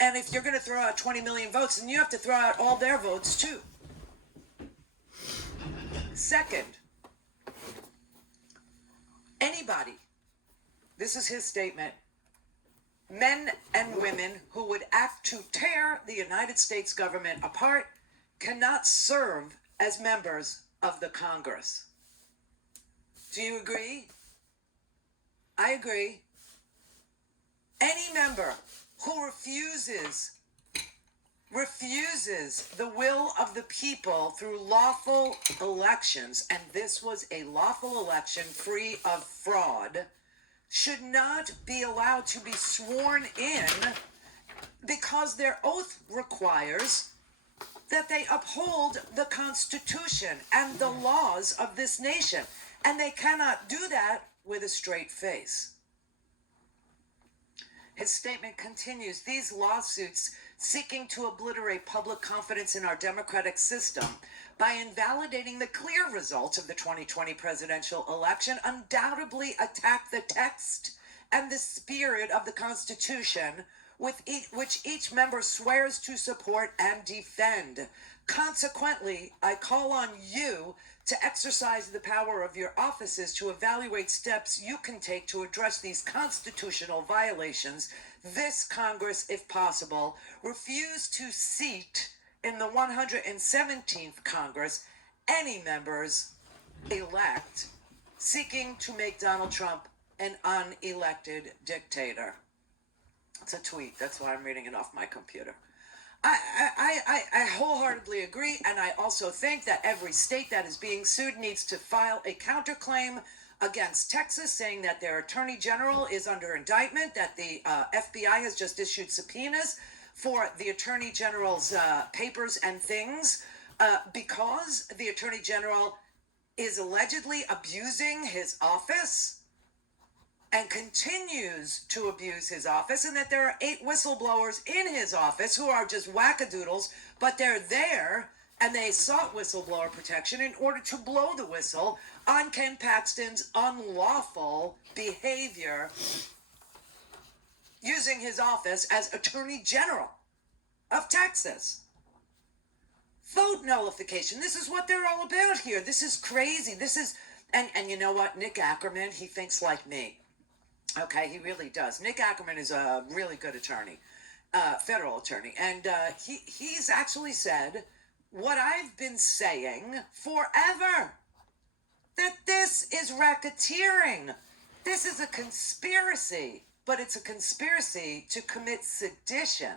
And if you're going to throw out 20 million votes, then you have to throw out all their votes too. Second, anybody, this is his statement, men and women who would act to tear the United States government apart cannot serve as members of the Congress. Do you agree? I agree. Any member who refuses the will of the people through lawful elections, and this was a lawful election free of fraud, should not be allowed to be sworn in because their oath requires that they uphold the Constitution and the laws of this nation. And they cannot do that with a straight face. His statement continues, these lawsuits seeking to obliterate public confidence in our democratic system by invalidating the clear results of the 2020 presidential election undoubtedly attack the text and the spirit of the Constitution which each member swears to support and defend. Consequently, I call on you to exercise the power of your offices to evaluate steps you can take to address these constitutional violations. This Congress, if possible, refuse to seat in the 117th Congress any members elect seeking to make Donald Trump an unelected dictator. It's a tweet. That's why I'm reading it off my computer. I wholeheartedly agree, and I also think that every state that is being sued needs to file a counterclaim against Texas, saying that their attorney general is under indictment, that the FBI has just issued subpoenas for the attorney general's papers and things, because the attorney general is allegedly abusing his office and continues to abuse his office, and that there are 8 whistleblowers in his office who are just wackadoodles, but they're there and they sought whistleblower protection in order to blow the whistle on Ken Paxton's unlawful behavior using his office as Attorney General of Texas. Vote nullification. This is what they're all about here. This is crazy. This is, and you know what? Nick Ackerman, he thinks like me. Okay, he really does. Nick Ackerman is a really good attorney, federal attorney. And he's actually said what I've been saying forever, that this is racketeering. This is a conspiracy, but it's a conspiracy to commit sedition.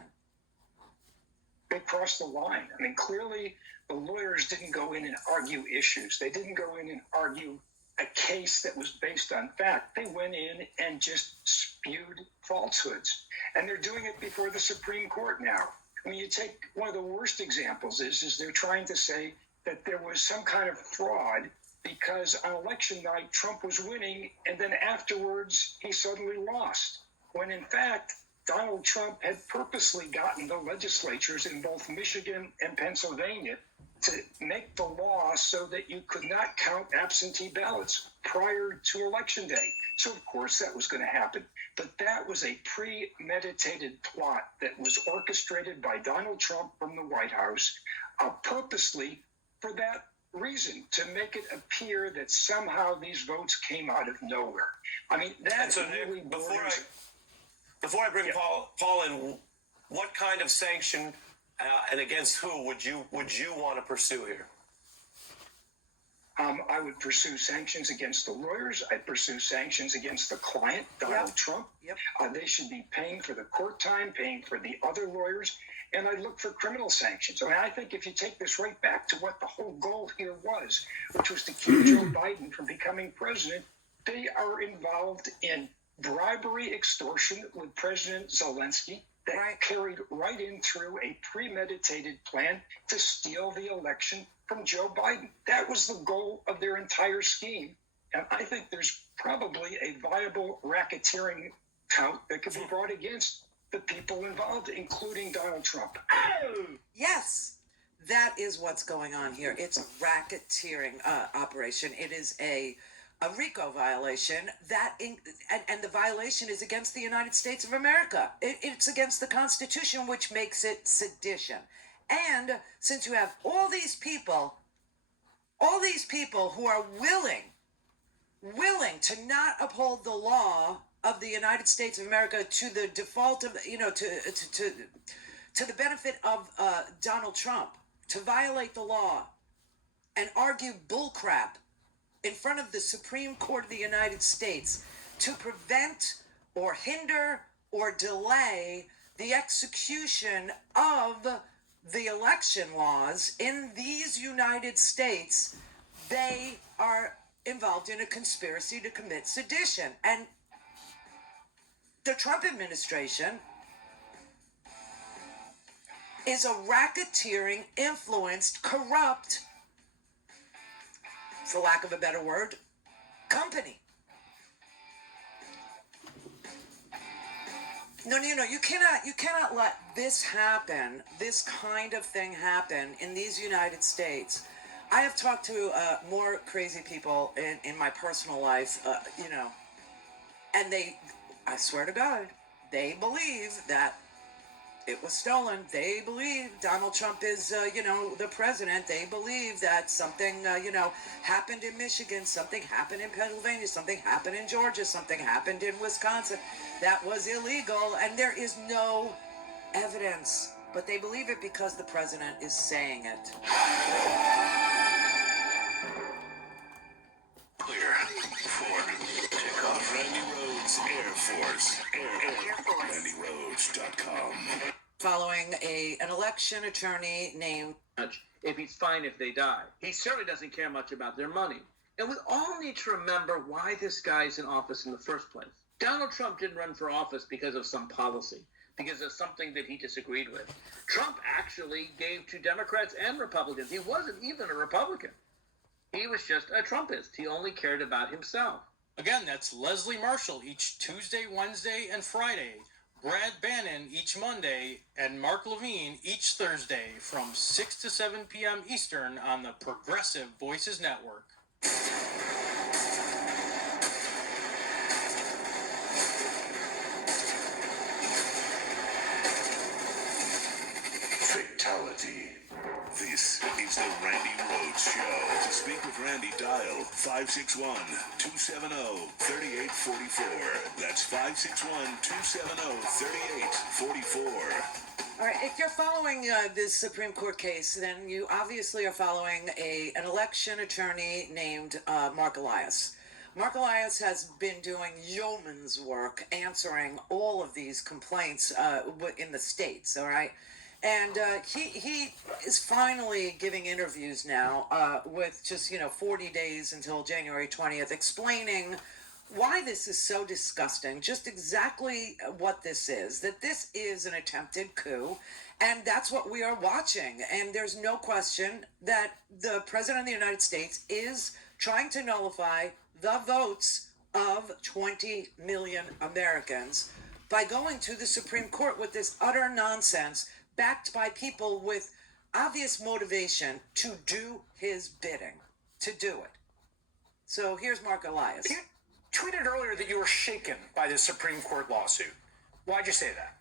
They crossed the line. I mean, clearly the lawyers didn't go in and argue issues. They didn't go in and argue a case that was based on fact. They went in and just spewed falsehoods. And they're doing it before the Supreme Court now. I mean, you take one of the worst examples is they're trying to say that there was some kind of fraud because on election night, Trump was winning, and then afterwards, he suddenly lost. When in fact, Donald Trump had purposely gotten the legislatures in both Michigan and Pennsylvania to make the law so that you could not count absentee ballots prior to Election Day. So, of course, that was going to happen. But that was a premeditated plot that was orchestrated by Donald Trump from the White House purposely for that reason, to make it appear that somehow these votes came out of nowhere. I mean, that's really borders. Before I bring Paul in, what kind of sanction and against who would you want to pursue here? I would pursue sanctions against the lawyers. I'd pursue sanctions against the client, Donald Trump. Yep. They should be paying for the court time, paying for the other lawyers, and I'd look for criminal sanctions. I mean, I think if you take this right back to what the whole goal here was, which was to keep Joe Biden from becoming president, they are involved in bribery, extortion with President Zelensky that carried right in through a premeditated plan to steal the election from Joe Biden. That was the goal of their entire scheme. And I think there's probably a viable racketeering count that could be brought against the people involved, including Donald Trump. Yes, that is what's going on here. It's a racketeering operation. It is a a RICO violation and the violation is against the United States of America. It's against the Constitution, which makes it sedition. And since you have all these people who are willing to not uphold the law of the United States of America to the default of, to the benefit of Donald Trump, to violate the law and argue bullcrap in front of the Supreme Court of the United States to prevent or hinder or delay the execution of the election laws in these United States, they are involved in a conspiracy to commit sedition. And the Trump administration is a racketeering, influenced, corrupt, for lack of a better word, company. No, you cannot let this happen, this kind of thing happen in these United States. I have talked to more crazy people in my personal life, and I swear to God, they believe that it was stolen. They believe Donald Trump is, the president. They believe that something, happened in Michigan, something happened in Pennsylvania, something happened in Georgia, something happened in Wisconsin that was illegal, and there is no evidence. But they believe it because the president is saying it. Clear for takeoff. Randy Rhodes Air Force. RandyRhodes.com. Following an election attorney named... If he's fine if they die. He certainly doesn't care much about their money. And we all need to remember why this guy's in office in the first place. Donald Trump didn't run for office because of some policy, because of something that he disagreed with. Trump actually gave to Democrats and Republicans. He wasn't even a Republican. He was just a Trumpist. He only cared about himself. Again, that's Leslie Marshall each Tuesday, Wednesday, and Friday. Brad Bannon each Monday, and Mark Levine each Thursday from 6 to 7 p.m. Eastern on the Progressive Voices Network. Fatality. This is the Randy Rhodes Show. To speak with Randy, dial 561-270-3844. That's 561-270-3844. All right, if you're following this Supreme Court case, then you obviously are following an election attorney named Mark Elias. Mark Elias has been doing yeoman's work answering all of these complaints in the states, all right? And he is finally giving interviews now with just, 40 days until January 20th, explaining why this is so disgusting, just exactly what this is, that this is an attempted coup, and that's what we are watching. And there's no question that the President of the United States is trying to nullify the votes of 20 million Americans by going to the Supreme Court with this utter nonsense, backed by people with obvious motivation to do his bidding, to do it. So here's Mark Elias. You tweeted earlier that you were shaken by the Supreme Court lawsuit. Why'd you say that?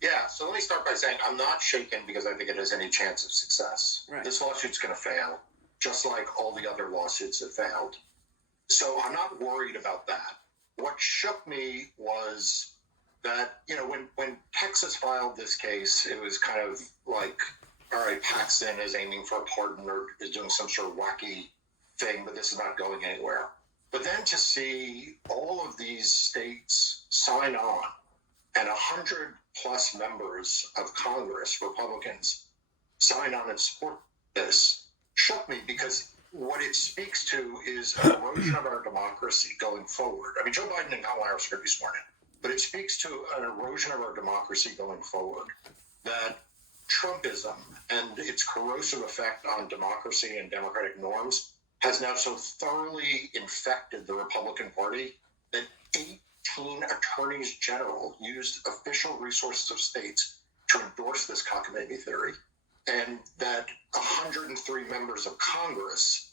Yeah, so let me start by saying I'm not shaken because I think it has any chance of success. Right. This lawsuit's going to fail, just like all the other lawsuits have failed. So I'm not worried about that. What shook me was that, when Texas filed this case, it was kind of like, all right, Paxton is aiming for a pardon or is doing some sort of wacky thing, but this is not going anywhere. But then to see all of these states sign on and 100+ members of Congress, Republicans, sign on and support this shook me, because what it speaks to is an erosion of our democracy going forward. I mean, Joe Biden and Kamala Harris are going to be sworn in. But it speaks to an erosion of our democracy going forward, that Trumpism and its corrosive effect on democracy and democratic norms has now so thoroughly infected the Republican Party that 18 attorneys general used official resources of states to endorse this cockamamie theory, and that 103 members of Congress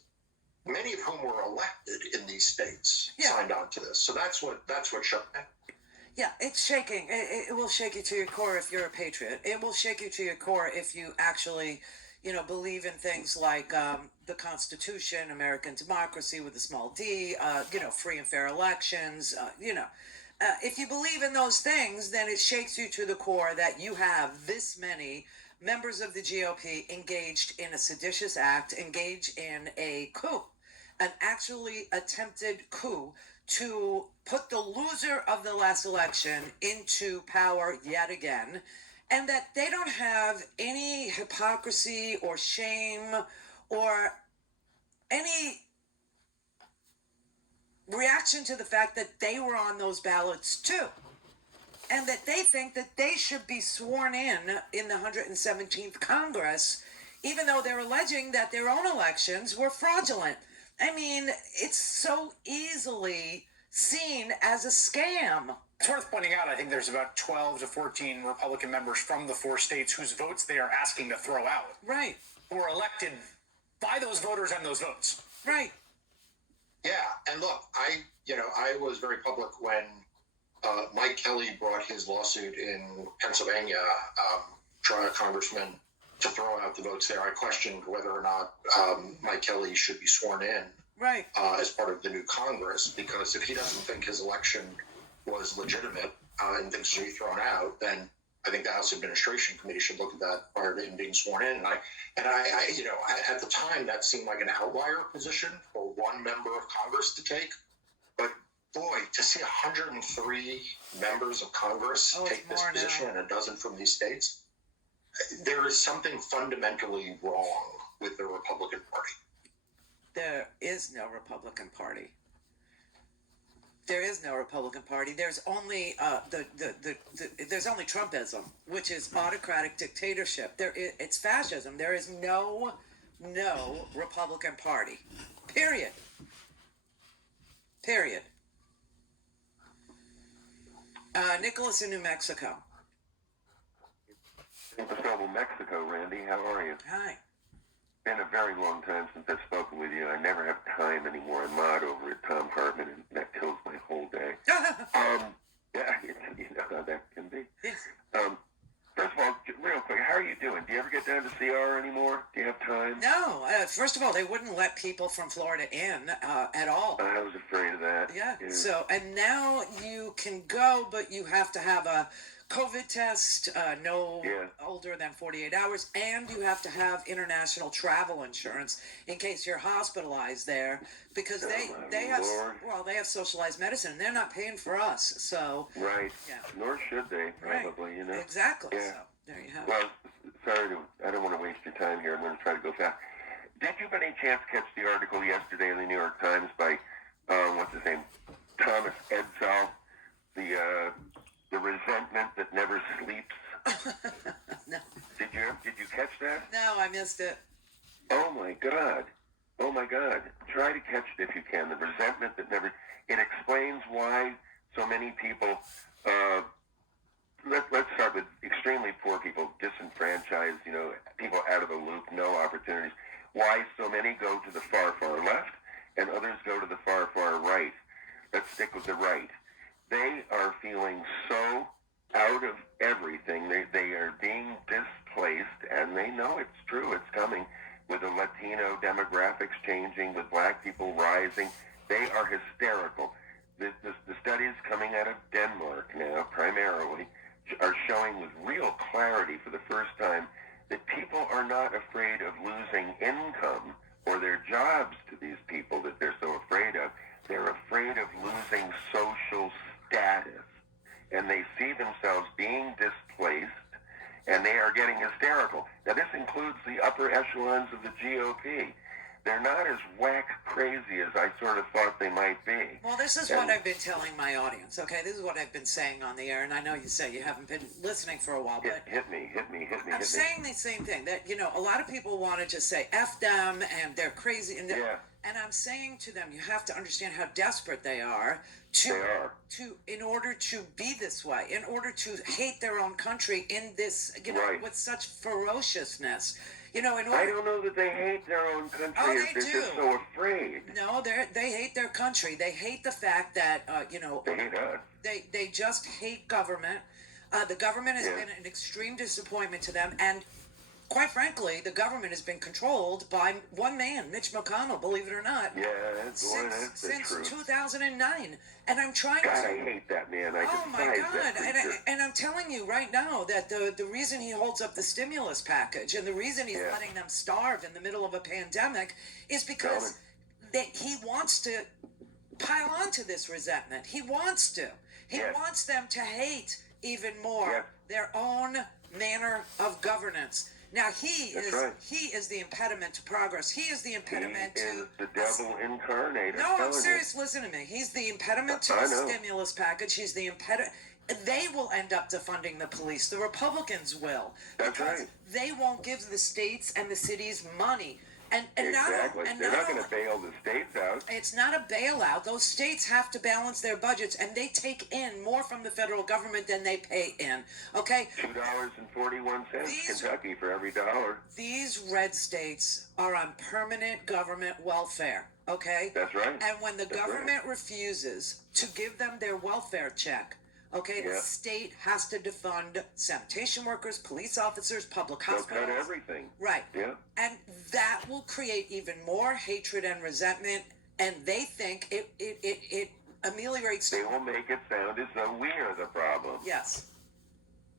many of whom were elected in these states, Yeah. signed on to this. So that's what shook me. Yeah, it's shaking. It will shake you to your core if you're a patriot. It will shake you to your core if you actually, believe in things like the Constitution, American democracy with a small d, free and fair elections, if you believe in those things, then it shakes you to the core that you have this many members of the GOP engaged in a seditious act, engaged in a coup, an actually attempted coup to put the loser of the last election into power yet again, and that they don't have any hypocrisy or shame or any reaction to the fact that they were on those ballots too, and that they think that they should be sworn in the 117th Congress, even though they're alleging that their own elections were fraudulent. I mean, it's so easily seen as a scam. It's worth pointing out, I think there's about 12 to 14 Republican members from the 4 states whose votes they are asking to throw out, Right, who were elected by those voters and those votes. right. Yeah, and look, I was very public when Mike Kelly brought his lawsuit in Pennsylvania, trying a congressman to throw out the votes there. I questioned whether or not Mike Kelly should be sworn in Right. as part of the new Congress, because if he doesn't think his election was legitimate and thinks it should be thrown out, then I think the House Administration Committee should look at that prior to him being sworn in. And I at the time, that seemed like an outlier position for one member of Congress to take. But boy, to see 103 members of Congress take this position and a dozen from these states, there is something fundamentally wrong with the Republican Party. There is no Republican Party. There is no Republican Party. There's only there's only Trumpism, which is autocratic dictatorship. It's fascism. There is no Republican Party. Period. Nicholas in New Mexico. Gustavo, Mexico, Randy. How are you? Hi. Been a very long time since I've spoken with you. I never have time anymore. I mod over at Tom Hartman, and that kills my whole day. Yeah, you know how that can be. Yes. First of all, real quick, how are you doing? Do you ever get down to CR anymore? Do you have time? No. First of all, they wouldn't let people from Florida in at all. I was afraid of that. Yeah. So, and now you can go, but you have to have a COVID test, no older than 48 hours, and you have to have international travel insurance in case you're hospitalized there, because they have socialized medicine, and they're not paying for us. So Right. Yeah. Nor should they, probably, you know. Exactly. Yeah. So there you have Well, sorry, I don't want to waste your time here. I'm going to try to go fast. Did you by any chance catch the article yesterday in the New York Times by, what's his name, Thomas Edsall, the resentment that never sleeps? No. Did you catch that? No, I missed it. Oh my God. Try to catch it if you can. The resentment that never... It explains why so many people... Let's start with extremely poor people, disenfranchised, people out of the loop, no opportunities. Why so many go to the far, far left and others go to the far, far right. Let's stick with the right. They are feeling so out of everything. They are being displaced, and they know it's true. It's coming with the Latino demographics changing, with black people rising. They are hysterical. The studies coming out of Denmark now, primarily, are showing with real clarity for the first time that people are not afraid of losing income or their jobs to these people that they're so afraid of. They're afraid of losing social status, and they see themselves being displaced, and they are getting hysterical. Now, this includes the upper echelons of the GOP. They're not as whack crazy as I sort of thought they might be. Well, this is what I've been telling my audience, okay? This is what I've been saying on the air, and I know you say you haven't been listening for a while, but... Hit me. I'm saying the same thing, that, a lot of people want to just say F them, and they're crazy, and I'm saying to them, you have to understand how desperate they are in order to be this way, in order to hate their own country in this, Right. with such ferociousness. In I order. don't know that they hate their own country. Oh, If they they're do. just so afraid. No, they hate their country. They hate the fact that They hate us. they just hate government. The government has been an extreme disappointment to them, and quite frankly, the government has been controlled by one man, Mitch McConnell. Believe it or not. Yeah, that's the Since truth. 2009, and I'm trying God, to. I hate that man. Oh my God! That creature. And I'm telling you right now that the reason he holds up the stimulus package and the reason he's letting them starve in the middle of a pandemic is because he wants to pile onto this resentment. He wants to. He wants them to hate even more their own manner of governance. Now he is the impediment to progress. He is the impediment He to is the devil incarnate. No, I'm serious. Listen to me. He's the impediment to the stimulus package. He's the impediment. They will end up defunding the police. The Republicans will. That's right. They won't give the states and the cities money. And Exactly. They're not going to bail the states out. it's not a bailout. Those states have to balance their budgets, and they take in more from the federal government than they pay in. Okay? $2.41, Kentucky, for every dollar. These red states are on permanent government welfare. Okay? That's right. And when the government refuses to give them their welfare check, the state has to defund sanitation workers, police officers, public They'll hospitals. cut everything. Right. Yeah. And that will create even more hatred and resentment. And they think it ameliorates. They will make it sound as though we are the problem. Yes.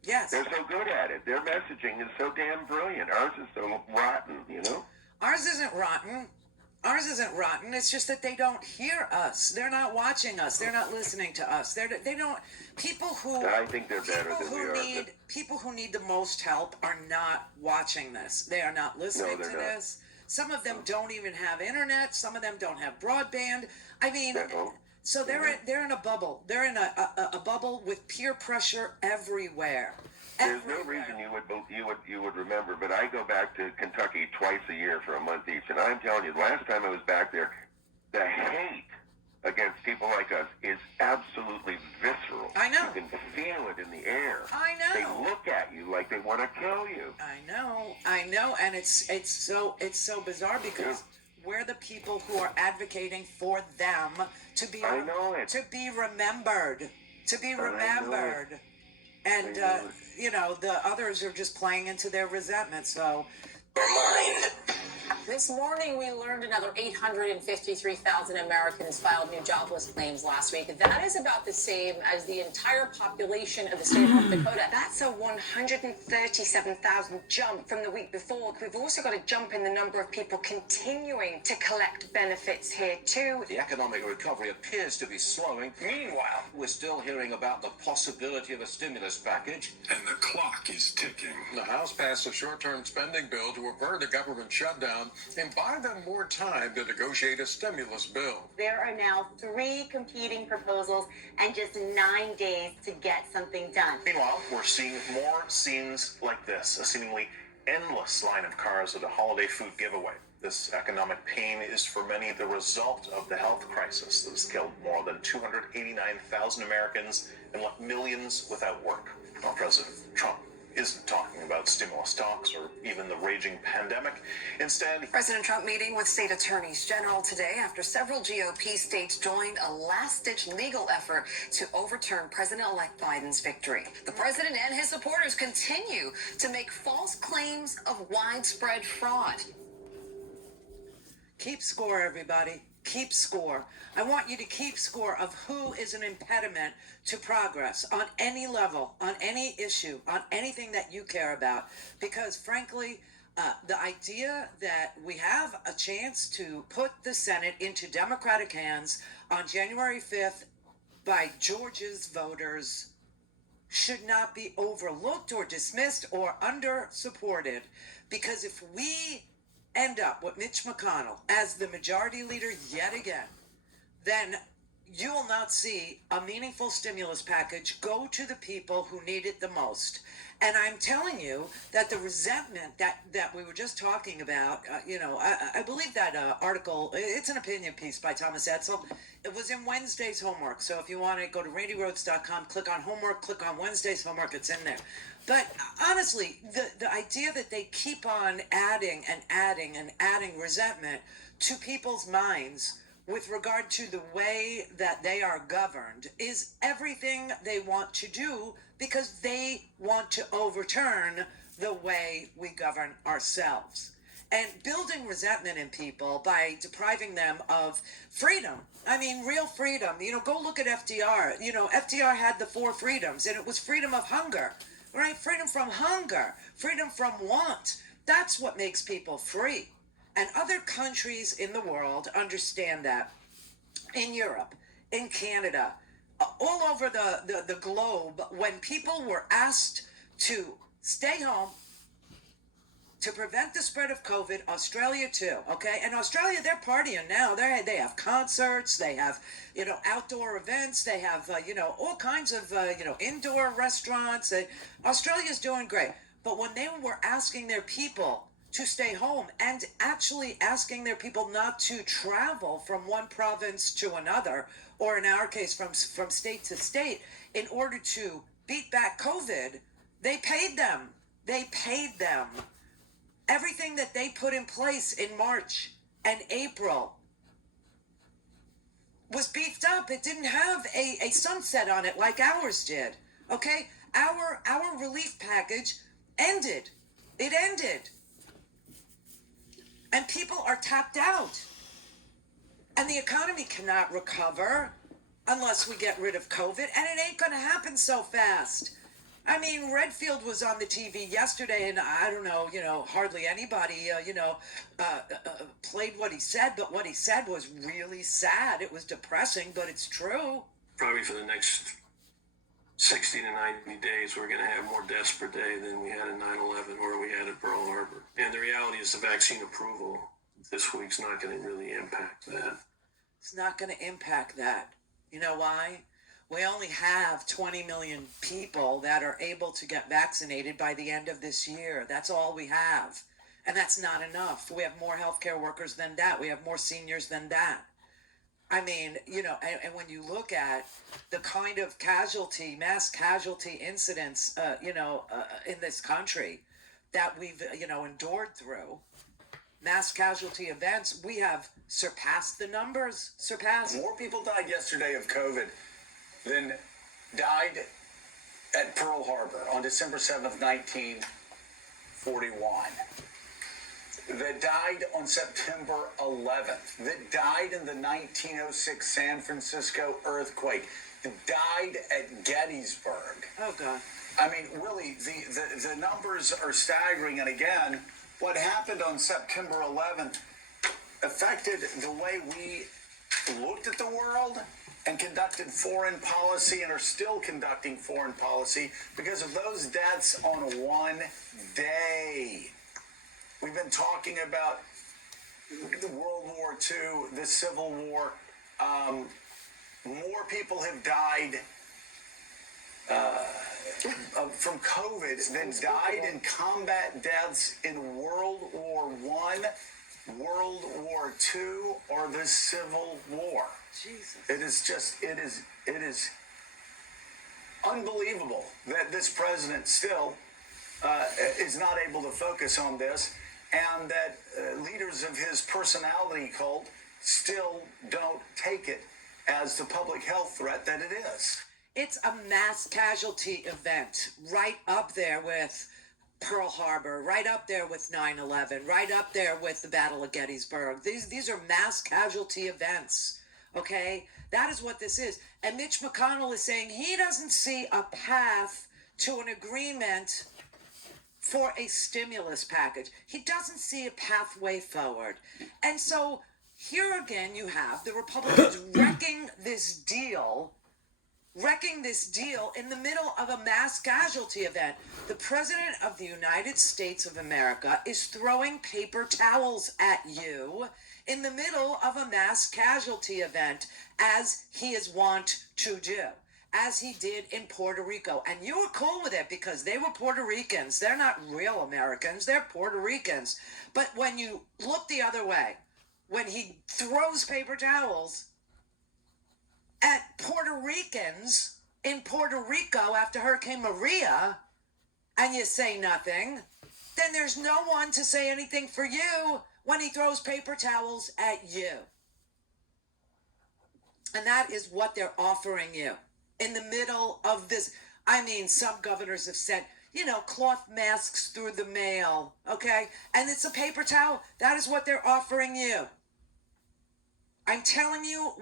Yes. They're so good at it. Their messaging is so damn brilliant. Ours is so rotten, Ours isn't rotten. Ours isn't rotten. It's just that they don't hear us. They're not watching us. They're not listening to us. They don't. People who. I think they're better than we are. People who need the most help are not watching this. They are not listening to this. Some of them don't even have internet. Some of them don't have broadband. I mean, so they're in a bubble. They're in a bubble with peer pressure everywhere. There's no reason you would remember, but I go back to Kentucky twice a year for a month each, and I'm telling you, the last time I was back there, the hate against people like us is absolutely visceral. I know. You can feel it in the air. I know. They look at you like they want to kill you. I know, and it's so bizarre because we're the people who are advocating for them to be remembered, and the others are just playing into their resentment. So. This morning, we learned another 853,000 Americans filed new jobless claims last week. That is about the same as the entire population of the state of North Dakota. That's a 137,000 jump from the week before. We've also got a jump in the number of people continuing to collect benefits here, too. The economic recovery appears to be slowing. Meanwhile, we're still hearing about the possibility of a stimulus package. And the clock is ticking. The House passed a short-term spending bill to avert a government shutdown and buy them more time to negotiate a stimulus bill. There are now 3 competing proposals and just 9 days to get something done. Meanwhile, we're seeing more scenes like this, a seemingly endless line of cars at a holiday food giveaway. This economic pain is for many the result of the health crisis that has killed more than 289,000 Americans and left millions without work. Well, President Trump isn't talking about stimulus talks or even the raging pandemic. Instead, President Trump meeting with state attorneys general today after several GOP states joined a last-ditch legal effort to overturn President-elect Biden's victory. The president and his supporters continue to make false claims of widespread fraud. Keep score, everybody. Keep score. I want you to keep score of who is an impediment to progress on any level, on any issue, on anything that you care about. Because frankly, the idea that we have a chance to put the Senate into Democratic hands on January 5th by Georgia's voters should not be overlooked or dismissed or under-supported. Because if we end up with Mitch McConnell as the majority leader yet again, then you will not see a meaningful stimulus package go to the people who need it the most. And I'm telling you that the resentment that we were just talking about, I believe that article, it's an opinion piece by Thomas Edsel. It was in Wednesday's homework. So if you want to go to randyrhodes.com, click on homework, click on Wednesday's homework, it's in there. But honestly, the idea that they keep on adding and adding and adding resentment to people's minds with regard to the way that they are governed is everything they want to do, because they want to overturn the way we govern ourselves. And building resentment in people by depriving them of freedom. I mean, real freedom. Go look at FDR. FDR had the 4 freedoms, and it was freedom of hunger, right? Freedom from hunger, freedom from want. That's what makes people free. And other countries in the world understand that. In Europe, in Canada, all over the globe, when people were asked to stay home to prevent the spread of COVID, Australia too, okay? And Australia, they're partying now. They have concerts, they have, outdoor events, they have, all kinds of, indoor restaurants. Australia's doing great. But when they were asking their people to stay home and actually asking their people not to travel from one province to another, or in our case, from state to state, in order to beat back COVID, they paid them. They paid them. Everything that they put in place in March and April was beefed up. It didn't have a sunset on it like ours did. Okay? Our relief package ended. It ended. And people are tapped out. And the economy cannot recover unless we get rid of COVID. And it ain't going to happen so fast. I mean, Redfield was on the TV yesterday, and I don't know, hardly anybody, played what he said. But what he said was really sad. It was depressing, but it's true. Probably for the next 60 to 90 days, we're going to have more deaths per day than we had in 9/11 or we had at Pearl Harbor. And the reality is the vaccine approval this week's not going to really impact that. It's not going to impact that. You know why? We only have 20 million people that are able to get vaccinated by the end of this year. That's all we have. And that's not enough. We have more healthcare workers than that. We have more seniors than that. I mean, and when you look at the kind of mass casualty incidents, in this country that we've, endured through, mass casualty events, we have surpassed the numbers. More people died yesterday of COVID than died at Pearl Harbor on December 7th, 1941. That died on September 11th, that died in the 1906 San Francisco earthquake, that died at Gettysburg. Oh, God. I mean, really, the numbers are staggering. And again, what happened on September 11th affected the way we looked at the world and conducted foreign policy and are still conducting foreign policy because of those deaths on one day. We've been talking about the World War II, the Civil War. More people have died from COVID than died in combat deaths in World War I, World War II, or the Civil War. Jesus. It is unbelievable that this president still is not able to focus on this, and that leaders of his personality cult still don't take it as the public health threat that it is. It's a mass casualty event, right up there with Pearl Harbor, right up there with 9/11, right up there with the Battle of Gettysburg. These are mass casualty events, okay? That is what this is. And Mitch McConnell is saying he doesn't see a path to an agreement for a stimulus package. He doesn't see a pathway forward. And so here again you have the Republicans wrecking this deal wrecking this deal in the middle of a mass casualty event. The President of the United States of America is throwing paper towels at you in the middle of a mass casualty event, as he is wont to do, as he did in Puerto Rico. And you were cool with it because they were Puerto Ricans. They're not real Americans. They're Puerto Ricans. But when you look the other way, when he throws paper towels at Puerto Ricans in Puerto Rico after Hurricane Maria, and you say nothing, then there's no one to say anything for you when he throws paper towels at you. And that is what they're offering you in the middle of this. I mean, some governors have said, cloth masks through the mail, okay? And it's a paper towel. That is what they're offering you. I'm telling you,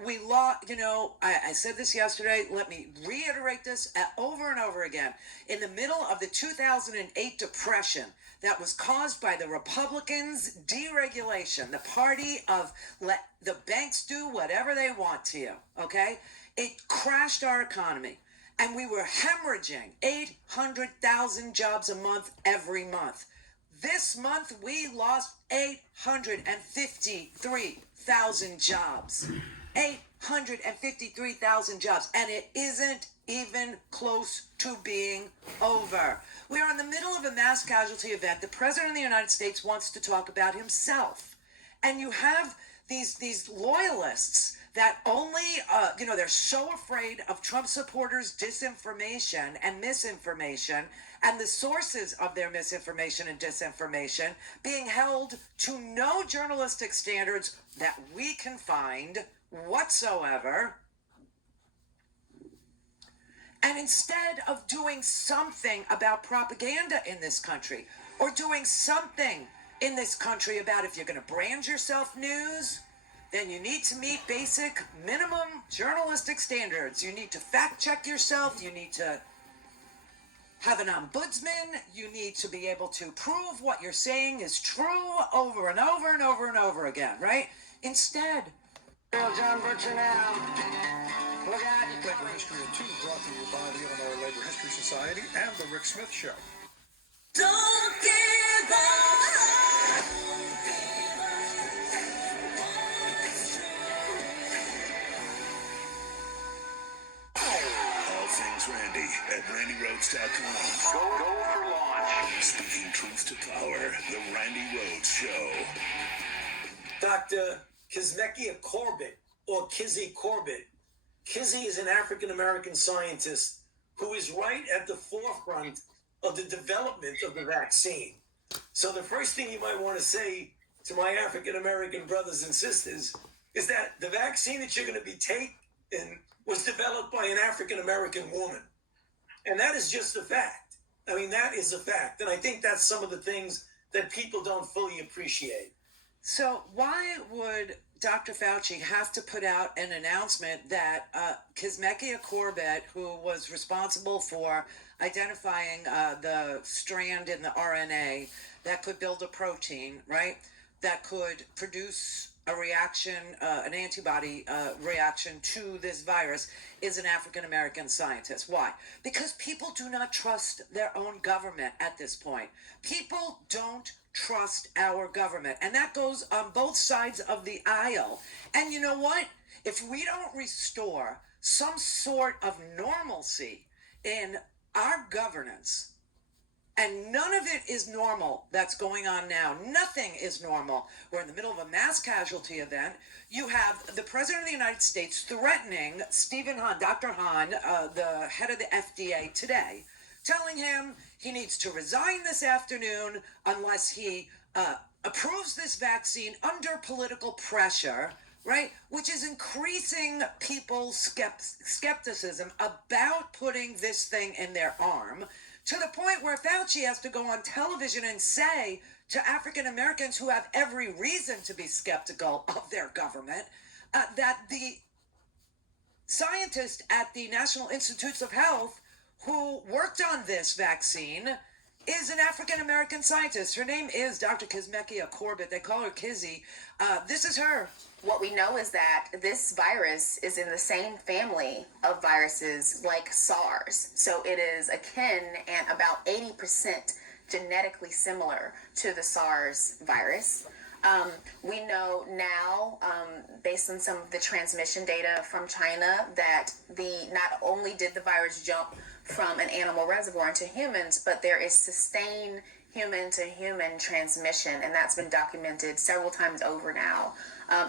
I said this yesterday. Let me reiterate this over and over again. In the middle of the 2008 depression that was caused by the Republicans' deregulation, the party of let the banks do whatever they want to you, okay? It crashed our economy. And we were hemorrhaging 800,000 jobs a month every month. This month, we lost 853,000 jobs. 853,000 jobs. And it isn't even close to being over. We are in the middle of a mass casualty event. The President of the United States wants to talk about himself. And you have these loyalists that only, they're so afraid of Trump supporters' disinformation and misinformation, and the sources of their misinformation and disinformation being held to no journalistic standards that we can find whatsoever. And instead of doing something about propaganda in this country, or doing something in this country about if you're going to brand yourself news, then you need to meet basic minimum journalistic standards. You need to fact check yourself. You need to have an ombudsman. You need to be able to prove what you're saying is true over and over and over and over again, right? Instead, John Butcher now. Look out. Labor History at 2 brought to you by the Illinois Labor History Society and The Rick Smith Show. Don't give up. All things Randy at RandyRhodes.com. Go for launch. Speaking truth to power, The Randy Rhodes Show. Dr. Kizzmekia Corbett, or Kizzy Corbett. Kizzy is an African-American scientist who is right at the forefront of the development of the vaccine. So the first thing you might want to say to my African-American brothers and sisters is that the vaccine that you're going to be taking was developed by an African-American woman. And that is just a fact. I mean, that is a fact. And I think that's some of the things that people don't fully appreciate. So why would Dr. Fauci have to put out an announcement that Kizzmekia Corbett, who was responsible for identifying the strand in the RNA that could build a protein, right, that could produce a reaction, an antibody reaction to this virus, is an African-American scientist? Why? Because people do not trust their own government at this point. People don't trust our government, and that goes on both sides of the aisle. And you know what? If we don't restore some sort of normalcy in our governance, and none of it is normal that's going on now. Nothing is normal. We're in the middle of a mass casualty event. You have the President of the United States threatening Stephen Hahn, Dr. Hahn, the head of the FDA today, telling him he needs to resign this afternoon unless he approves this vaccine under political pressure, right? Which is increasing people's skepticism about putting this thing in their arm, to the point where Fauci has to go on television and say to African Americans who have every reason to be skeptical of their government that the scientist at the National Institutes of Health who worked on this vaccine is an African American scientist. Her name is Dr. Kizzmekia Corbett. They call her Kizzy. This is her. What we know is that this virus is in the same family of viruses like SARS. So it is akin and about 80% genetically similar to the SARS virus. We know now, based on some of the transmission data from China, that not only did the virus jump from an animal reservoir into humans, but there is sustained human-to-human transmission, and that's been documented several times over now,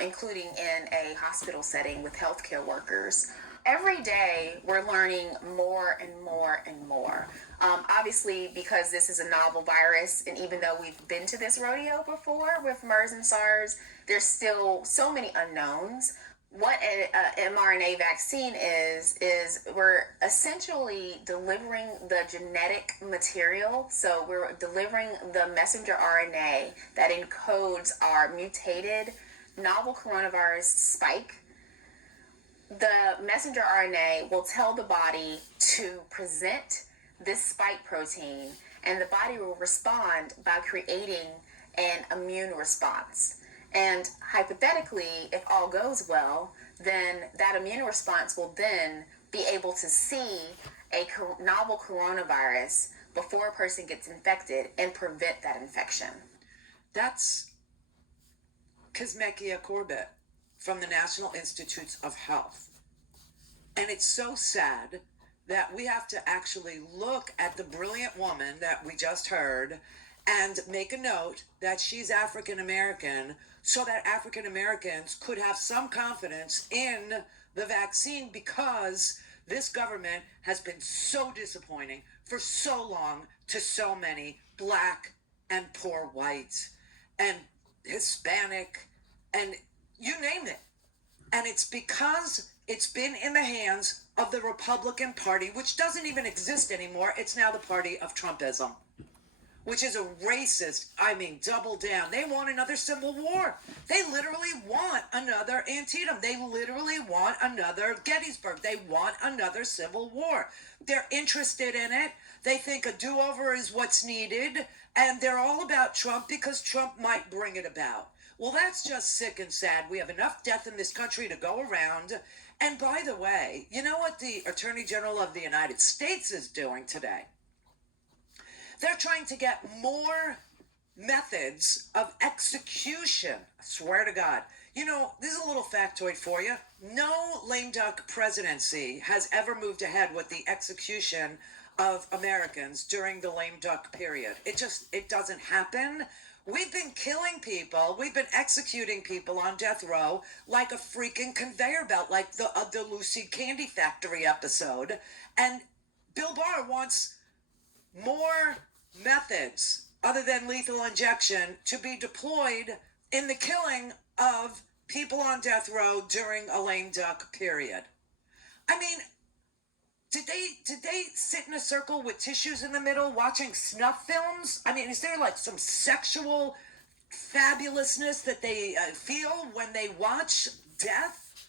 including in a hospital setting with healthcare workers. Every day, we're learning more and more and more. Obviously, because this is a novel virus, and even though we've been to this rodeo before with MERS and SARS, there's still so many unknowns. What an mRNA vaccine is we're essentially delivering the genetic material. So we're delivering the messenger RNA that encodes our mutated novel coronavirus spike. The messenger RNA will tell the body to present this spike protein, and the body will respond by creating an immune response. And hypothetically, if all goes well, then that immune response will then be able to see a novel coronavirus before a person gets infected and prevent that infection. That's Kizzmekia Corbett from the National Institutes of Health. And it's so sad that we have to actually look at the brilliant woman that we just heard and make a note that she's African American, so that African Americans could have some confidence in the vaccine, because this government has been so disappointing for so long to so many Black and poor whites and Hispanic and you name it. And it's because it's been in the hands of the Republican Party, which doesn't even exist anymore. It's now the party of Trumpism, which is a racist, double down. They want another civil war. They literally want another Antietam. They literally want another Gettysburg. They want another civil war. They're interested in it. They think a do-over is what's needed, and they're all about Trump because Trump might bring it about. Well, that's just sick and sad. We have enough death in this country to go around. And by the way, you know what the Attorney General of the United States is doing today? They're trying to get more methods of execution. I swear to God. You know, this is a little factoid for you. No lame duck presidency has ever moved ahead with the execution of Americans during the lame duck period. It doesn't happen. We've been killing people. We've been executing people on death row like a freaking conveyor belt, like the Lucy Candy Factory episode. And Bill Barr wants more methods other than lethal injection to be deployed in the killing of people on death row during a lame duck period. I mean, did they sit in a circle with tissues in the middle watching snuff films? I mean, is there like some sexual fabulousness that they feel when they watch death?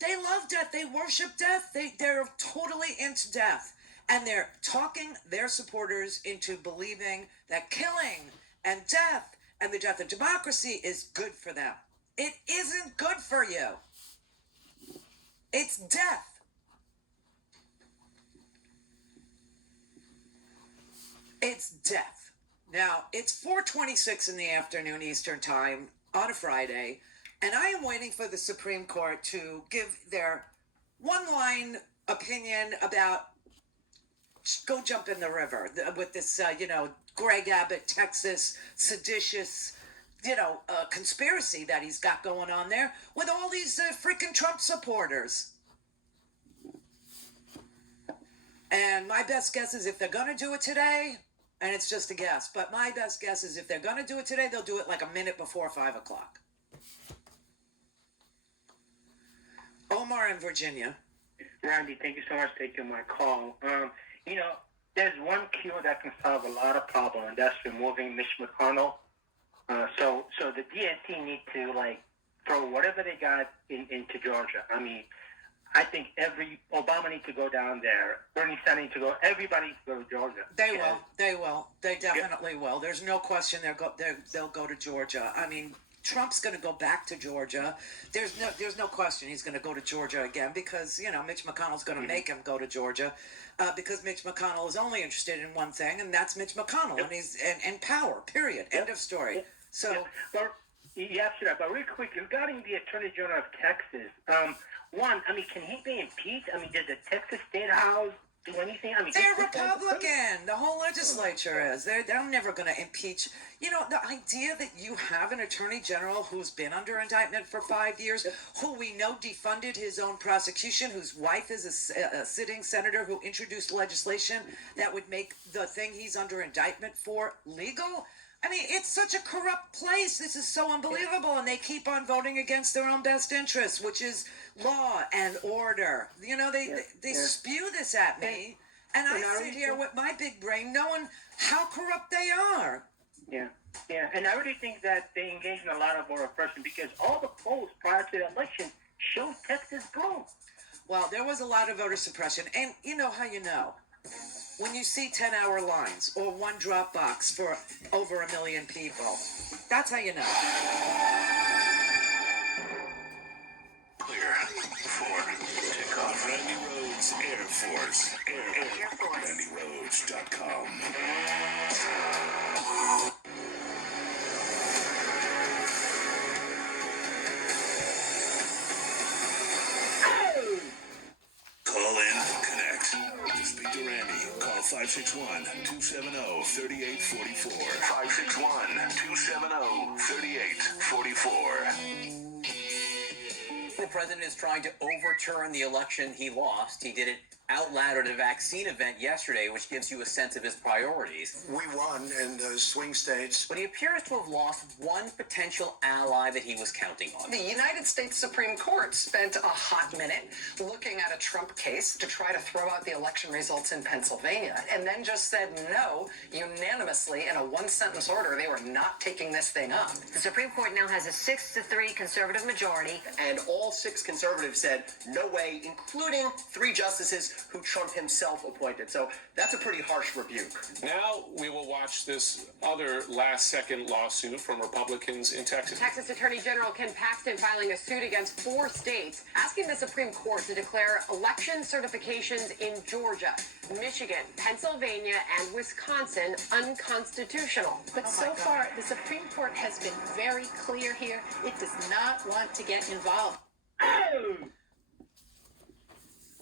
They love death. They worship death. They're totally into death. And they're talking their supporters into believing that killing and death and the death of democracy is good for them. It isn't good for you. It's death. It's death. Now, it's 4:26 in the afternoon Eastern Time on a Friday, and I am waiting for the Supreme Court to give their one-line opinion about go jump in the river with this, Greg Abbott, Texas, seditious, conspiracy that he's got going on there with all these freaking Trump supporters. And my best guess is if they're going to do it today, and it's just a guess, but my best guess is if they're going to do it today, they'll do it like a minute before 5 o'clock. Omar in Virginia. Randy, thank you so much for taking my call. There's one cure that can solve a lot of problems, and that's removing Mitch McConnell. So the DNC need to throw whatever they got into Georgia. I mean, I think Obama needs to go down there. Bernie Sanders needs to go. Everybody needs to go to Georgia. They will. They will. They definitely will. There's no question they'll go to Georgia. I mean, Trump's going to go back to Georgia. There's no question he's going to go to Georgia again because, you know, Mitch McConnell's going to make him go to Georgia because Mitch McConnell is only interested in one thing, and that's Mitch McConnell, and he's and power, period. End of story. So. But, yes, sir. But real quick, regarding the Attorney General of Texas, one, I mean, can he be impeached? I mean, does the Texas State House do anything? I mean, they're Republican. The whole legislature is. They're never going to impeach. You know, the idea that you have an attorney general who's been under indictment for 5 years, who we know defunded his own prosecution, whose wife is a sitting senator who introduced legislation that would make the thing he's under indictment for legal. I mean, it's such a corrupt place. This is so unbelievable. And they keep on voting against their own best interests, which is law and order. You know, they spew this at me. And I sit here with my big brain knowing how corrupt they are. Yeah. And I really think that they engage in a lot of voter suppression because all the polls prior to the election showed Texas blue. Well, there was a lot of voter suppression. And you know how you know? When you see 10-hour lines or one drop box for over 1 million people, that's how you know. Clear for takeoff. Randy Rhodes Air Force. Air Force. RandyRhodes.com. Call in, connect. To speak to Randy, call 561-270-3844. 561-270-3844. The president is trying to overturn the election he lost. He did it out loud at a vaccine event yesterday, which gives you a sense of his priorities. We won in those swing states. But he appears to have lost one potential ally that he was counting on. The United States Supreme Court spent a hot minute looking at a Trump case to try to throw out the election results in Pennsylvania, and then just said no, unanimously, in a one-sentence order. They were not taking this thing up. The Supreme Court now has a 6-3 conservative majority. And all 6 conservatives said no way, including 3 justices who Trump himself appointed. So that's a pretty harsh rebuke. Now we will watch this other last-second lawsuit from Republicans in Texas. Texas Attorney General Ken Paxton filing a suit against 4 states, asking the Supreme Court to declare election certifications in Georgia, Michigan, Pennsylvania, and Wisconsin unconstitutional. But so far, the Supreme Court has been very clear here. It does not want to get involved.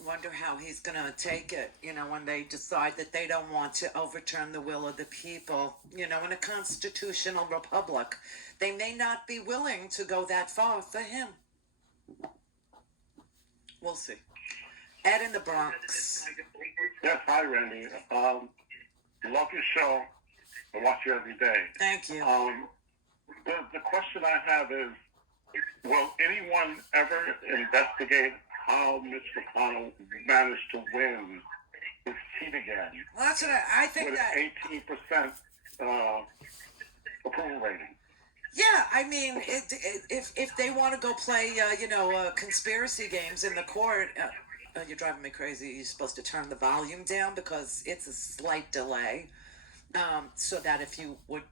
Wonder how he's going to take it, you know, when they decide that they don't want to overturn the will of the people. You know, in a constitutional republic, they may not be willing to go that far for him. We'll see. Ed in the Bronx. Yes, hi, Randy. Love your show. I watch you every day. Thank you. The question I have is, will anyone ever investigate how Mitch McConnell managed to win his seat again? Well, that's what I think with that 18% approval rating. Yeah, I mean, if they want to go play, conspiracy games in the court, you're driving me crazy. You're supposed to turn the volume down because it's a slight delay, so that if you would,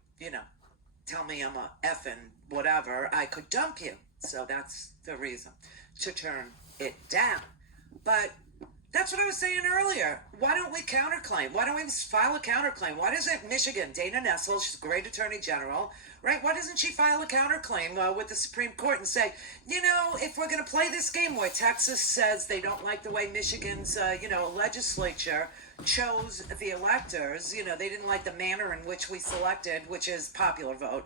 tell me I'm a effing whatever, I could dump you. So that's the reason to turn it down. But that's what I was saying earlier. Why don't we counterclaim? Why don't we file a counterclaim? Why doesn't Michigan, Dana Nessel, she's a great attorney general, right? Why doesn't she file a counterclaim with the Supreme Court and say, if we're going to play this game where Texas says they don't like the way Michigan's, legislature chose the electors, they didn't like the manner in which we selected, which is popular vote,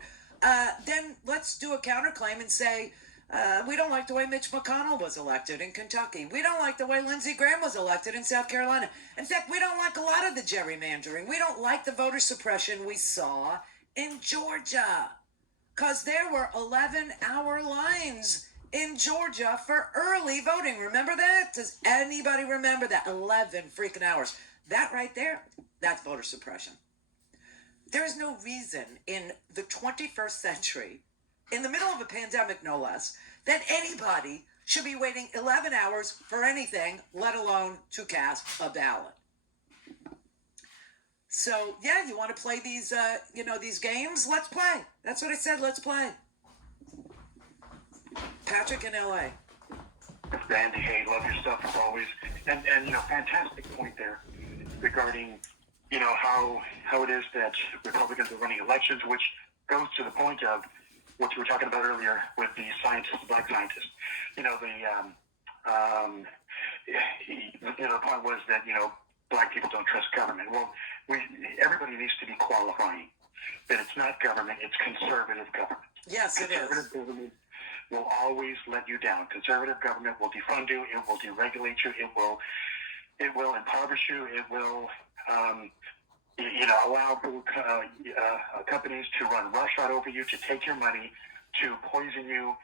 then let's do a counterclaim and say, we don't like the way Mitch McConnell was elected in Kentucky. We don't like the way Lindsey Graham was elected in South Carolina. In fact, we don't like a lot of the gerrymandering. We don't like the voter suppression we saw in Georgia. Because there were 11-hour lines in Georgia for early voting. Remember that? Does anybody remember that? 11 freaking hours. That right there, that's voter suppression. There is no reason in the 21st century, in the middle of a pandemic, no less, that anybody should be waiting 11 hours for anything, let alone to cast a ballot. So, yeah, you want to play these, these games? Let's play. That's what I said. Let's play. Patrick in LA. Randy, hey, love your stuff as always. And fantastic point there regarding, how it is that Republicans are running elections, which goes to the point of what you were talking about earlier with the scientists, the black scientists. The point was that, black people don't trust government. Well, everybody needs to be qualifying that it's not government, it's conservative government. Yes, it is. Conservative government will always let you down. Conservative government will defund you, it will deregulate you, it will impoverish you, it will allow companies to run roughshod over you, to take your money, to poison you,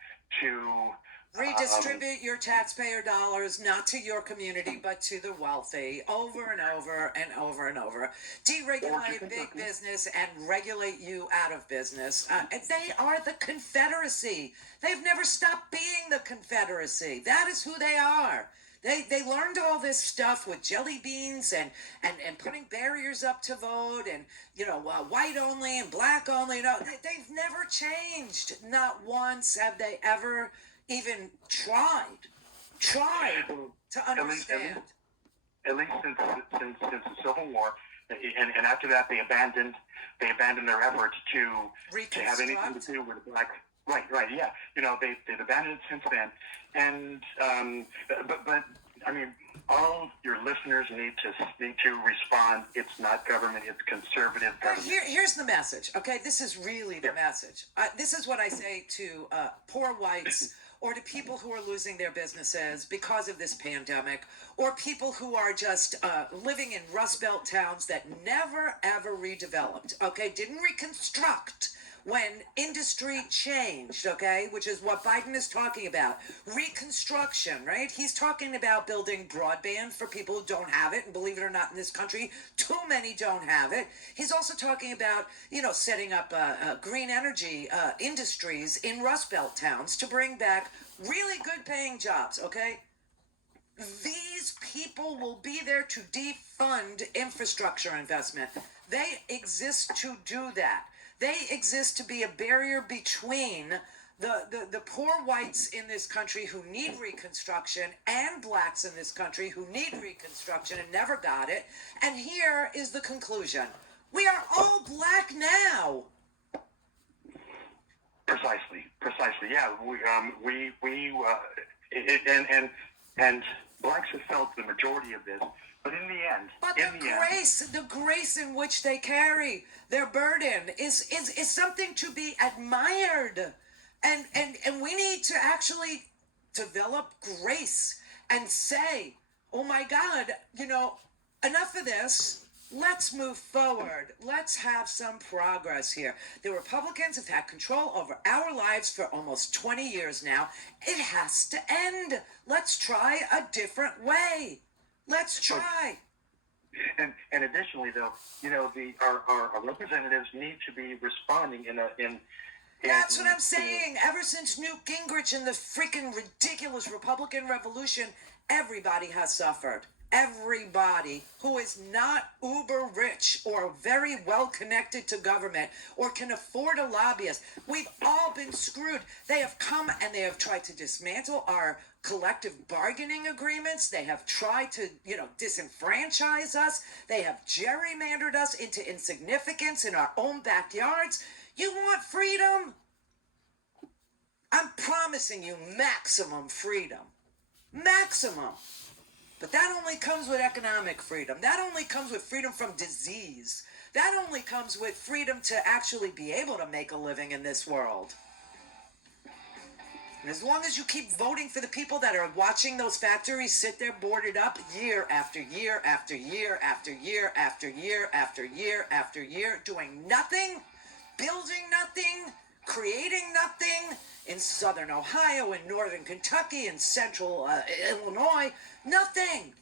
to redistribute your taxpayer dollars, not to your community, but to the wealthy, over and over and over and over. Deregulate big business and regulate you out of business. They are the Confederacy. They've never stopped being the Confederacy. That is who they are. They learned all this stuff with jelly beans and putting barriers up to vote and, white only and black only. They've never changed. Not once have they ever even tried to understand. At least since the Civil War, and after that they abandoned their efforts to have anything to do with black. Right, yeah. They've abandoned it since then, and but I mean, all your listeners need to respond. It's not government; it's conservative government. Here's the message. Okay, this is really the message. This is what I say to poor whites. Or to people who are losing their businesses because of this pandemic, or people who are just living in Rust Belt towns that never, ever redeveloped, okay? Didn't reconstruct when industry changed, okay? Which is what Biden is talking about. Reconstruction, right? He's talking about building broadband for people who don't have it, and believe it or not, in this country, too many don't have it. He's also talking about, setting up green energy industries in Rust Belt towns to bring back really good paying jobs, okay? These people will be there to defund infrastructure investment. They exist to do that. They exist to be a barrier between the poor whites in this country who need reconstruction and blacks in this country who need reconstruction and never got it. And here is the conclusion. We are all black now. Precisely. Yeah, and blacks have felt the majority of this, but in the end, the grace in which they carry their burden is something to be admired, and we need to actually develop grace and say, oh my God, enough of this. Let's move forward. Let's have some progress here. The Republicans have had control over our lives for almost 20 years now. It has to end. Let's try a different way. Let's try. And additionally, though, our representatives need to be responding That's what I'm saying. Ever since Newt Gingrich and the freaking ridiculous Republican Revolution, everybody has suffered. Everybody who is not uber rich or very well connected to government or can afford a lobbyist. We've all been screwed. They have come and they have tried to dismantle our collective bargaining agreements. They have tried to, disenfranchise us. They have gerrymandered us into insignificance in our own backyards. You want freedom? I'm promising you maximum freedom. Maximum. But that only comes with economic freedom. That only comes with freedom from disease. That only comes with freedom to actually be able to make a living in this world. And as long as you keep voting for the people that are watching those factories sit there boarded up year after year after year after year after year after year after year, doing nothing, building nothing, creating nothing, in southern Ohio, in northern Kentucky, in central Illinois, nothing.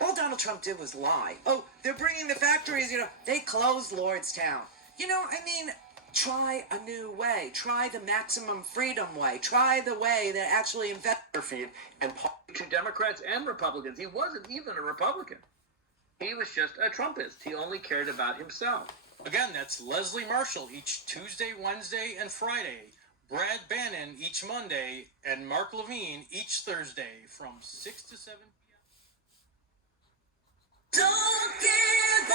All Donald Trump did was lie. Oh, they're bringing the factories, they closed Lordstown. Try a new way. Try the maximum freedom way. Try the way that actually feed and to Democrats and Republicans. He wasn't even a Republican. He was just a Trumpist. He only cared about himself. Again, that's Leslie Marshall each Tuesday, Wednesday, and Friday. Brad Bannon each Monday, and Mark Levine each Thursday from 6 to 7 p.m. Don't give up.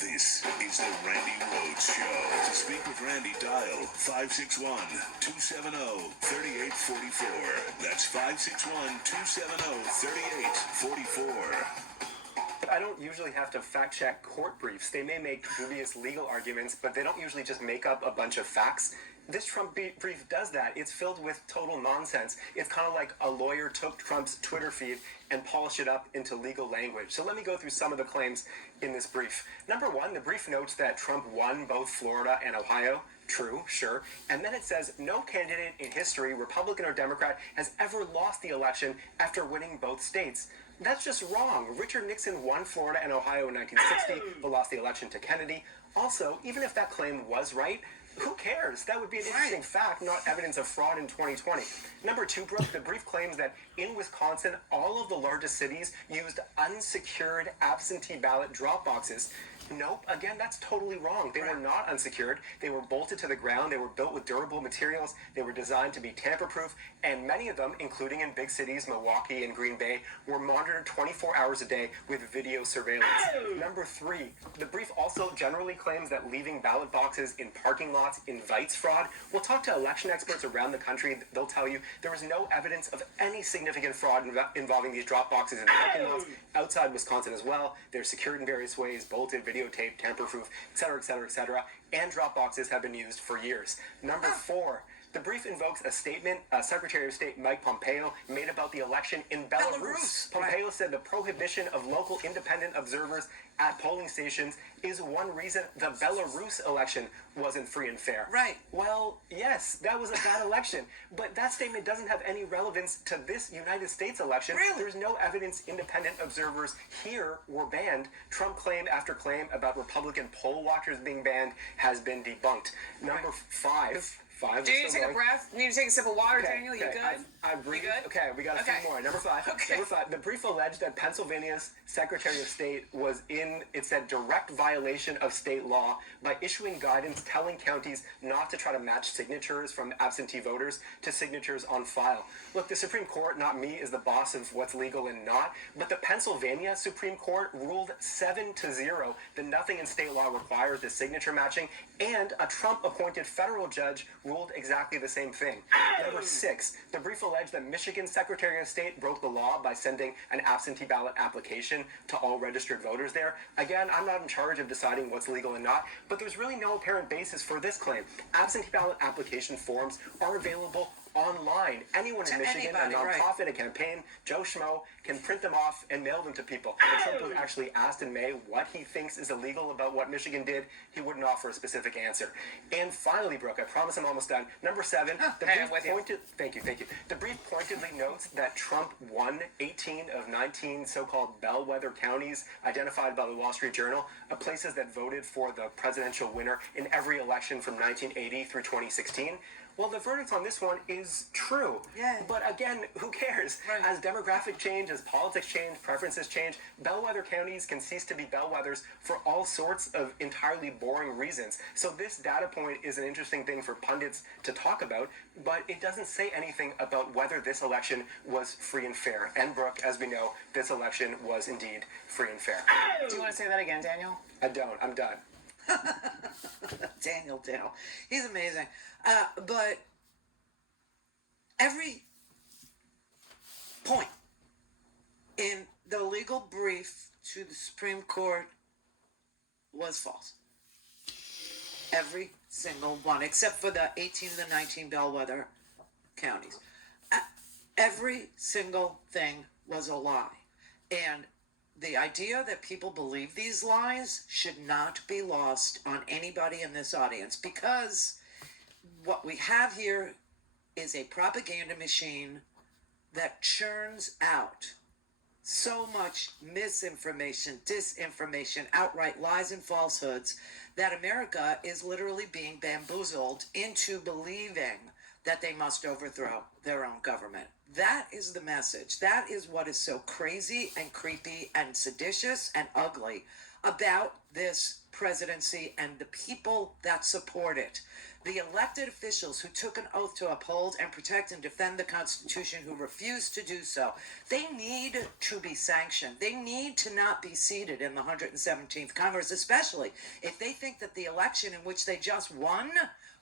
This is the Randy Rhodes Show. To speak with Randy, dial 561-270-3844. That's 561-270-3844. I don't usually have to fact check court briefs. They may make dubious legal arguments, but they don't usually just make up a bunch of facts. This Trump brief does that. It's filled with total nonsense. It's kind of like a lawyer took Trump's Twitter feed and polished it up into legal language. So let me go through some of the claims in this brief. Number one, the brief notes that Trump won both Florida and Ohio. True, sure. And then it says no candidate in history, Republican or Democrat, has ever lost the election after winning both states. That's just wrong. Richard Nixon won Florida and Ohio in 1960, but lost the election to Kennedy. Also, even if that claim was right, who cares? That would be an interesting fact, not evidence of fraud in 2020. Number two, Brooke, the brief claims that in Wisconsin, all of the largest cities used unsecured absentee ballot drop boxes. Nope. Again, that's totally wrong. They were not unsecured. They were bolted to the ground. They were built with durable materials. They were designed to be tamper-proof. And many of them, including in big cities, Milwaukee and Green Bay, were monitored 24 hours a day with video surveillance. Number three, the brief also generally claims that leaving ballot boxes in parking lots invites fraud. We'll talk to election experts around the country. They'll tell you there is no evidence of any significant fraud involving these drop boxes in parking lots outside Wisconsin as well. They're secured in various ways, bolted, videotaped, tamper-proof, etc., etc., etc., and drop boxes have been used for years. Number four, the brief invokes a statement Secretary of State Mike Pompeo made about the election in Belarus. Pompeo said the prohibition of local independent observers at polling stations is one reason the Belarus election wasn't free and fair. Right. Well, yes, that was a bad election, but that statement doesn't have any relevance to this United States election. Really? There's no evidence independent observers here were banned. Trump claim after claim about Republican poll watchers being banned has been debunked. Number five. Do you need to take a breath? You need to take a sip of water, Daniel? You good? I'm breathing. You good? Okay, we got a few more. Number five. Okay. Number five. The brief alleged that Pennsylvania's Secretary of State was in, it said, direct violation of state law by issuing guidance telling counties not to try to match signatures from absentee voters to signatures on file. Look, the Supreme Court, not me, is the boss of what's legal and not, but the Pennsylvania Supreme Court ruled 7-0 that nothing in state law requires the signature matching, and a Trump-appointed federal judge ruled exactly the same thing. Number six, the brief alleged that Michigan's Secretary of State broke the law by sending an absentee ballot application to all registered voters there. Again, I'm not in charge of deciding what's legal and not, but there's really no apparent basis for this claim. Absentee ballot application forms are available online. Anyone in Michigan, a nonprofit, a campaign, Joe Schmo, can print them off and mail them to people. If Trump was actually asked in May what he thinks is illegal about what Michigan did, he wouldn't offer a specific answer. And finally, Brooke, I promise I'm almost done. Number seven, the brief pointedly notes that Trump won 18 of 19 so-called bellwether counties identified by the Wall Street Journal, places that voted for the presidential winner in every election from 1980 through 2016. Well, the verdict on this one is true. Yeah. But again, who cares? Right. As demographic change, as politics change, preferences change, bellwether counties can cease to be bellwethers for all sorts of entirely boring reasons. So this data point is an interesting thing for pundits to talk about, but it doesn't say anything about whether this election was free and fair. And Brooke, as we know, this election was indeed free and fair. Do you want to say that again, Daniel? I don't. I'm done. Daniel. He's amazing. But every point in the legal brief to the Supreme Court was false. Every single one, except for the 18 to 19 bellwether counties. Every single thing was a lie. And the idea that people believe these lies should not be lost on anybody in this audience, because what we have here is a propaganda machine that churns out so much misinformation, disinformation, outright lies and falsehoods that America is literally being bamboozled into believing that they must overthrow their own government. That is the message. That is what is so crazy and creepy and seditious and ugly about this presidency and the people that support it. The elected officials who took an oath to uphold and protect and defend the Constitution who refused to do so, they need to be sanctioned. They need to not be seated in the 117th Congress, especially if they think that the election in which they just won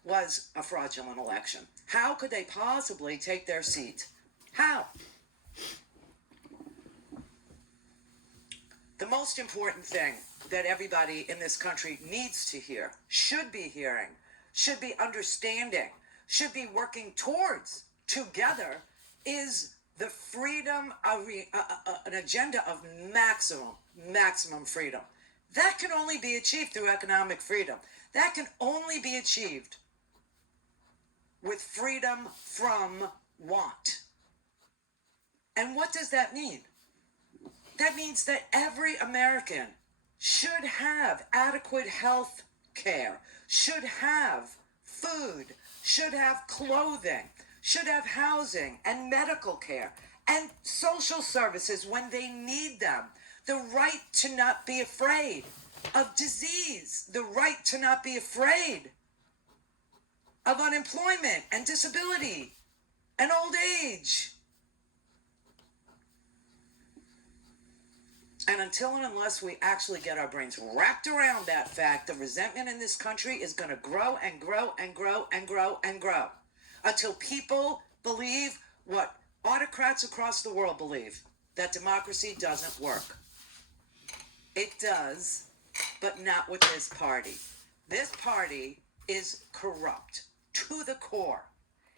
was a fraudulent election. How could they possibly take their seat? How? The most important thing that everybody in this country needs to hear, should be hearing, should be understanding, should be working towards together is the freedom of an agenda of maximum freedom. That can only be achieved through economic freedom. That can only be achieved with freedom from want. And what does that mean? That means that every American should have adequate health care, should have food, should have clothing, should have housing and medical care and social services when they need them, the right to not be afraid of disease, the right to not be afraid of unemployment and disability and old age. And until and unless we actually get our brains wrapped around that fact, the resentment in this country is going to grow and grow and grow and grow and grow until people believe what autocrats across the world believe, that democracy doesn't work. It does, but not with this party. This party is corrupt to the core.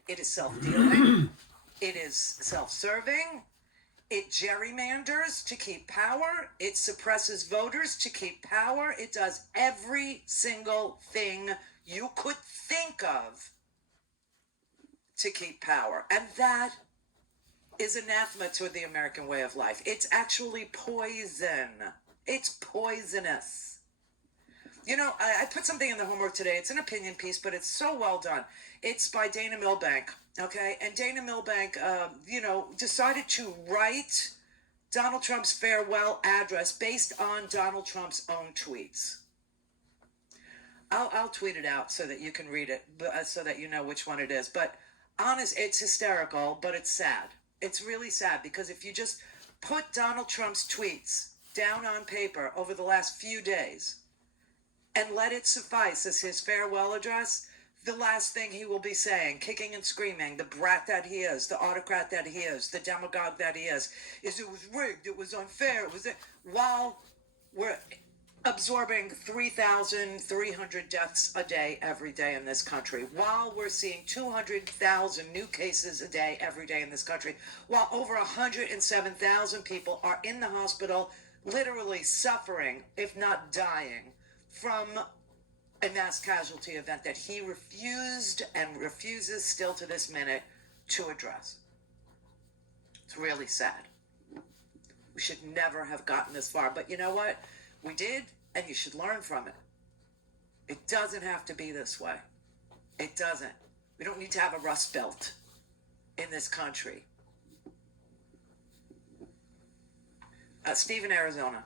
It is self-dealing. It is self-serving. It gerrymanders to keep power. It suppresses voters to keep power. It does every single thing you could think of to keep power. And that is anathema to the American way of life. It's actually poison. It's poisonous. You know, I put something in the homework today. It's an opinion piece, but it's so well done. It's by Dana Milbank, okay? And Dana Milbank, decided to write Donald Trump's farewell address based on Donald Trump's own tweets. I'll tweet it out so that you can read it, so that you know which one it is. But it's hysterical, but it's sad. It's really sad because if you just put Donald Trump's tweets down on paper over the last few days and let it suffice as his farewell address, the last thing he will be saying, kicking and screaming, the brat that he is, the autocrat that he is, the demagogue that he is it was rigged, it was unfair, while we're absorbing 3,300 deaths a day every day in this country, while we're seeing 200,000 new cases a day every day in this country, while over 107,000 people are in the hospital literally suffering, if not dying, from a mass casualty event that he refused and refuses still to this minute to address. It's really sad. We should never have gotten this far, but you know what? We did, and you should learn from it. It doesn't have to be this way. It doesn't. We don't need to have a Rust Belt in this country. Steve in Arizona.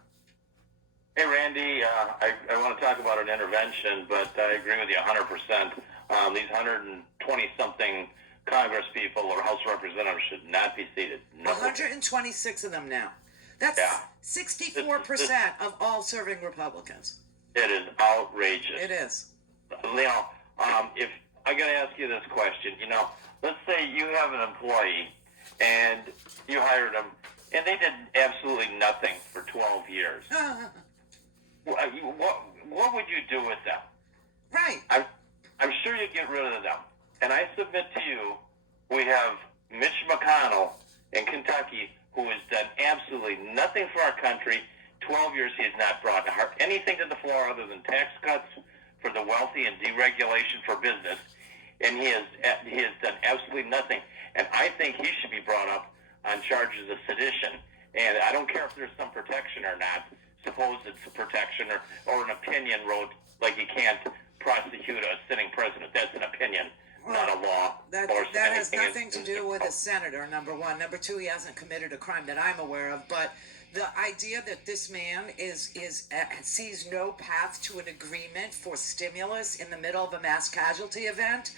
Hey, Randy, I want to talk about an intervention, but I agree with you 100%. These 120-something Congress people or House representatives should not be seated. No. 126 of them now. That's 64% of all serving Republicans. It is outrageous. It is. Now, if I got to ask you this question, let's say you have an employee and you hired them, and they did absolutely nothing for 12 years. What would you do with them? Right. I'm sure you'd get rid of them. And I submit to you, we have Mitch McConnell in Kentucky who has done absolutely nothing for our country. 12 years he has not brought anything to the floor other than tax cuts for the wealthy and deregulation for business. And he has done absolutely nothing. And I think he should be brought up on charges of sedition. And I don't care if there's some protection or not, suppose it's a protection or an opinion wrote, like you can't prosecute a sitting president. That's an opinion, not a law. That has nothing to do with a senator, number one. Number two, he hasn't committed a crime that I'm aware of. But the idea that this man sees no path to an agreement for stimulus in the middle of a mass casualty event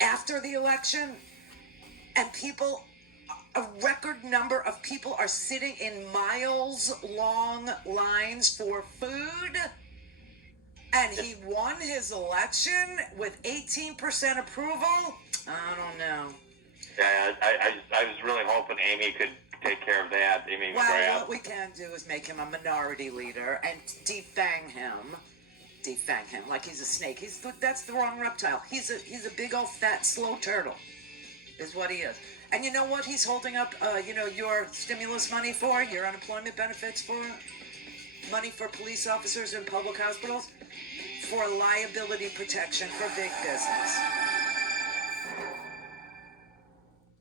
after the election, and a record number of people are sitting in miles-long lines for food, and he won his election with 18% approval? I don't know. Yeah, I was really hoping Amy could take care of that. Amy Well, what we can do is make him a minority leader and defang him like he's a snake. That's the wrong reptile. He's a big old fat slow turtle, is what he is. And you know what he's holding up, your stimulus money for, your unemployment benefits for, money for police officers in public hospitals, for liability protection for big business.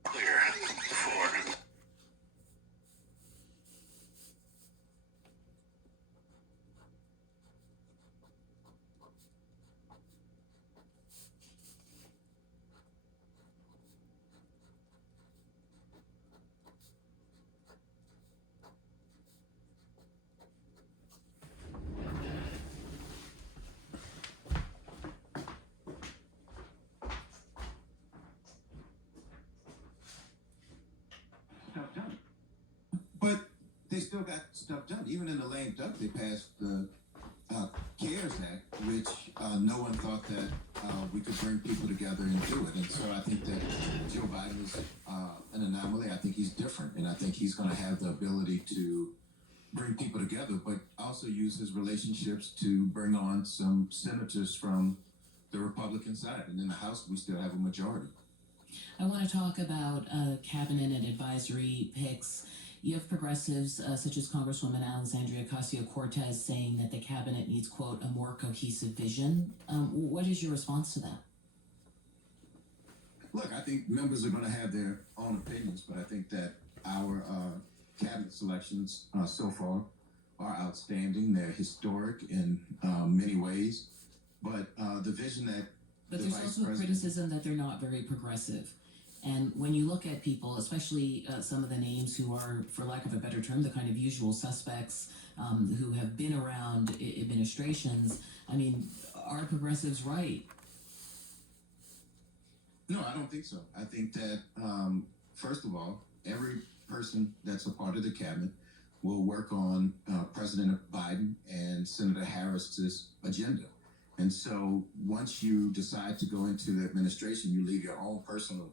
Clear for stuff done. But they still got stuff done. Even in the lame duck, they passed the CARES Act, which no one thought that we could bring people together and do it. And so I think that Joe Biden is an anomaly. I think he's different, and I think he's going to have the ability to bring people together, but also use his relationships to bring on some senators from the Republican side. And in the House, we still have a majority. I want to talk about cabinet and advisory picks. You have progressives such as Congresswoman Alexandria Ocasio-Cortez saying that the cabinet needs, quote, a more cohesive vision. What is your response to that? Look, I think members are going to have their own opinions, but I think that our cabinet selections so far are outstanding. They're historic in many ways. But the vision that But there's also criticism that they're not very progressive. And when you look at people, especially some of the names who are, for lack of a better term, the kind of usual suspects who have been around administrations, I mean, are progressives right? No, I don't think so. I think that, first of all, every person that's a part of the cabinet will work on President Biden and Senator Harris's agenda. And so once you decide to go into the administration, you leave your own personal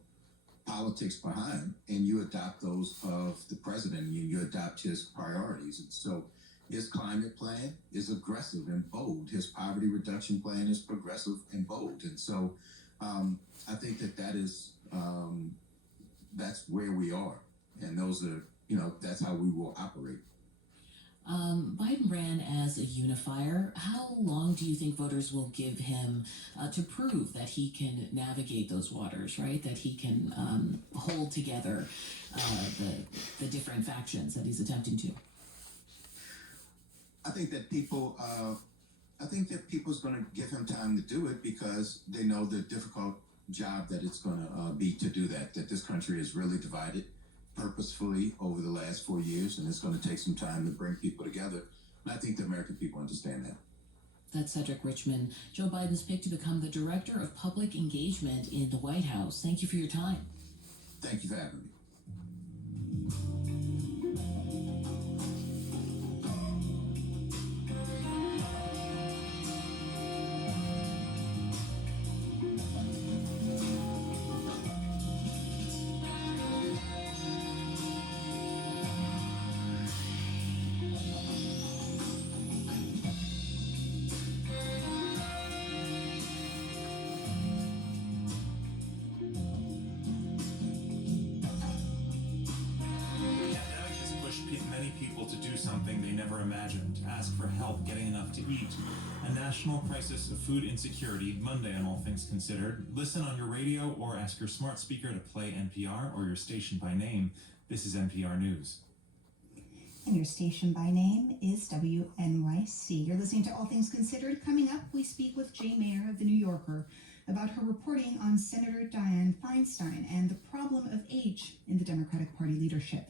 politics behind and you adopt those of the president and you adopt his priorities. And so his climate plan is aggressive and bold. His poverty reduction plan is progressive and bold. And so I think that is that's where we are. And those are, that's how we will operate. Biden ran as a unifier. How long do you think voters will give him to prove that he can navigate those waters, right? That he can hold together the different factions that he's attempting to? I think that people's going to give him time to do it because they know the difficult job that it's going to be to do that this country is really divided purposefully over the last 4 years, and it's going to take some time to bring people together. And I think the American people understand that. That's Cedric Richmond, Joe Biden's pick to become the Director of Public Engagement in the White House. Thank you for your time. Thank you for having me. something they never imagined. Ask for help getting enough to eat. A national crisis of food insecurity, Monday on All Things Considered. Listen on your radio or ask your smart speaker to play NPR or your station by name. This is NPR News. And your station by name is WNYC. You're listening to All Things Considered. Coming up, we speak with Jay Mayer of The New Yorker about her reporting on Senator Dianne Feinstein and the problem of age in the Democratic Party leadership.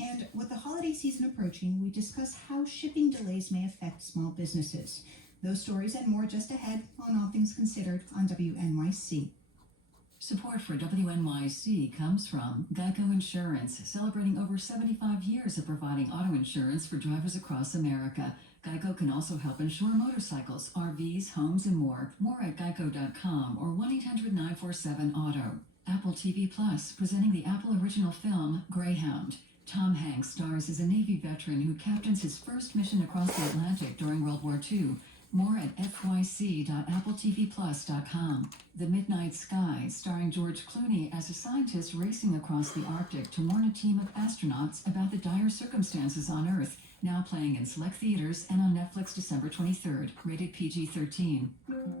And with the holiday season approaching, we discuss how shipping delays may affect small businesses. Those stories and more just ahead on All Things Considered on WNYC. Support for WNYC comes from Geico Insurance, celebrating over 75 years of providing auto insurance for drivers across America. Geico can also help insure motorcycles, RVs, homes, and more. More at geico.com or 1-800-947-AUTO. Apple TV Plus, presenting the Apple original film, Greyhound. Tom Hanks stars as a Navy veteran who captains his first mission across the Atlantic during World War II. More at fyc.appletvplus.com. The Midnight Sky, starring George Clooney as a scientist racing across the Arctic to warn a team of astronauts about the dire circumstances on Earth. Now playing in select theaters and on Netflix December 23rd. Rated PG-13.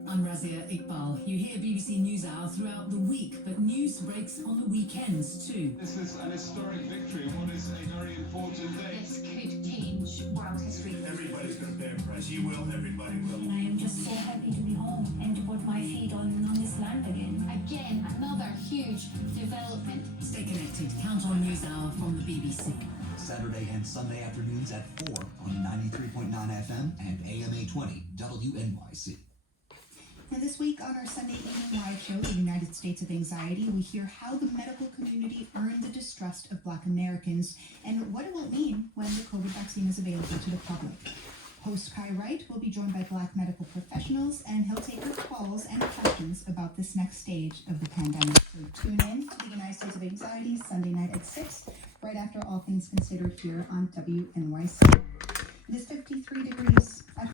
I'm Razia Iqbal. You hear BBC NewsHour throughout the week, but news breaks on the weekends too. This is an historic victory. What is a very important day. This could change world history. Everybody's going to pay a price. You will. Everybody will. I am just so happy to be home and to put my feet on this land again. Again, another huge development. Stay connected. Count on NewsHour from the BBC. Saturday and Sunday afternoons at 4 on 93.9 FM and AM 820 WNYC. And this week on our Sunday evening live show, The United States of Anxiety, we hear how the medical community earned the distrust of Black Americans and what it will mean when the COVID vaccine is available to the public. Host Kai Wright will be joined by Black medical professionals, and he'll take your calls and questions about this next stage of the pandemic. So tune in to The United States of Anxiety Sunday night at 6, right after All Things Considered here on WNYC. It is 53 degrees at